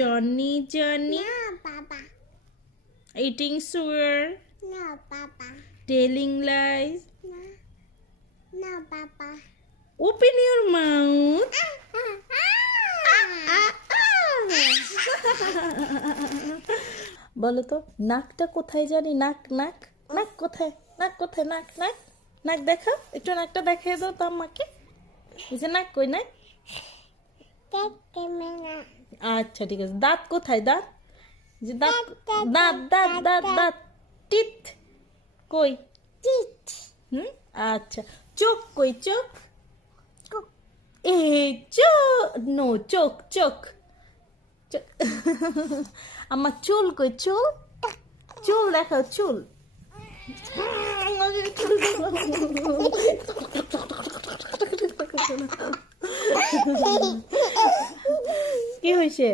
Johnny. No, Papa. Eating sugar. No, Papa. Telling lies. No, no, Papa. Open your mouth. বলো তো নাকটা কোথায় জানি? নাক নাক নাক কোথায়? নাক কোথায়? নাক নাক নাক দেখাও, একটু নাকটা দেখিয়ে দাও তো আমাকে। এই যে নাক কই? নাক। আচ্ছা ঠিক আছে। দাঁত কোথায়? দাঁত যে দাঁত দাঁত দাঁত দাঁত দাঁত টিথ কই? হুম আচ্ছা। চোখ কই? চোখ এই চোখ নো চোখ চোখ। আমার চুল কই? চুল চুল দেখাও, চুল। কি হয়েছে?